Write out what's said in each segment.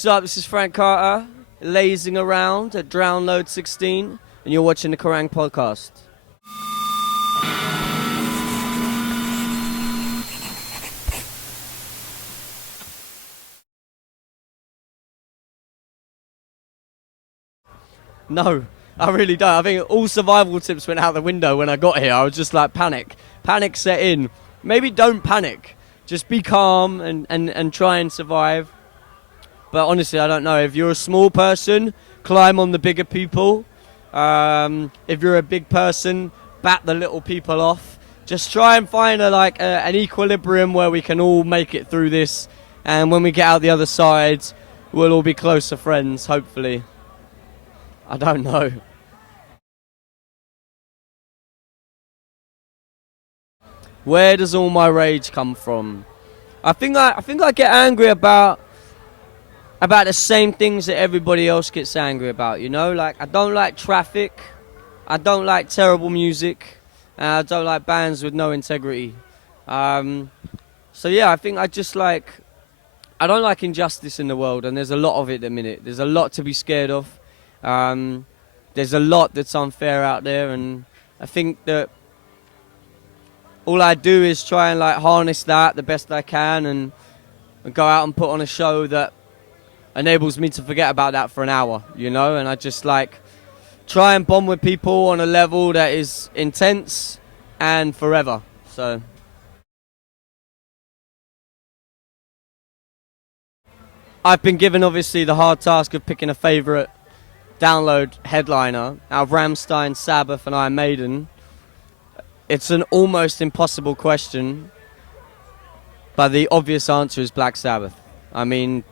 What's up? This is Frank Carter, lazing around at Download 16, and you're watching the Kerrang podcast. No, I really don't. I think all survival tips went out the window when I got here. I was just like, panic. Panic set in. Maybe don't panic. Just be calm and try and survive. But honestly, I don't know. If you're a small person, climb on the bigger people. If you're a big person, bat the little people off. Just try and find an equilibrium where we can all make it through this. And when we get out the other side, we'll all be closer friends, hopefully. I don't know. Where does all my rage come from? I think I get angry about the same things that everybody else gets angry about, you know? Like, I don't like traffic, I don't like terrible music, and I don't like bands with no integrity. So yeah, I think I don't like injustice in the world, and there's a lot of it at the minute. There's a lot to be scared of. There's a lot that's unfair out there, and I think that all I do is try and harness that the best I can and go out and put on a show that enables me to forget about that for an hour, you know, and I just try and bond with people on a level that is intense and forever. So I've been given obviously the hard task of picking a favourite Download headliner out of Rammstein, Sabbath and Iron Maiden. It's an almost impossible question, but the obvious answer is Black Sabbath. I mean,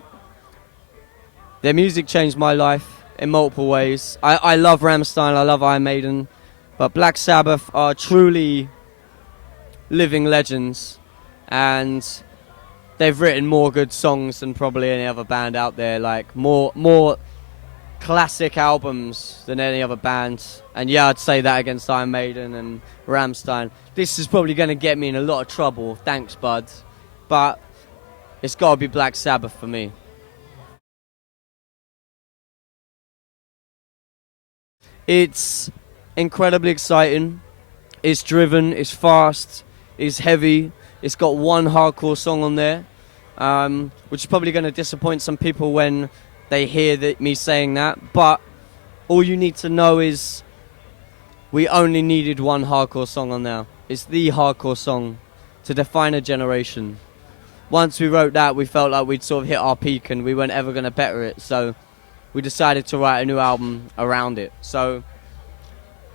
their music changed my life in multiple ways. I love Rammstein, I love Iron Maiden, but Black Sabbath are truly living legends, and they've written more good songs than probably any other band out there, more classic albums than any other band. And yeah, I'd say that against Iron Maiden and Rammstein. This is probably going to get me in a lot of trouble, thanks bud, but it's got to be Black Sabbath for me. It's incredibly exciting, it's driven, it's fast, it's heavy, it's got one hardcore song on there, which is probably going to disappoint some people when they hear me saying that, but all you need to know is we only needed one hardcore song on there. It's the hardcore song to define a generation. Once we wrote that, we felt like we'd sort of hit our peak and we weren't ever going to better it, so we decided to write a new album around it. So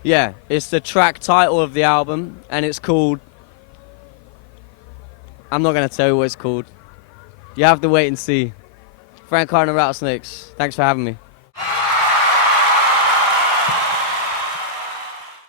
yeah, it's the track title of the album, and it's called, I'm not going to tell you what it's called. You have to wait and see. Frank Carter and Rattlesnakes. Thanks for having me.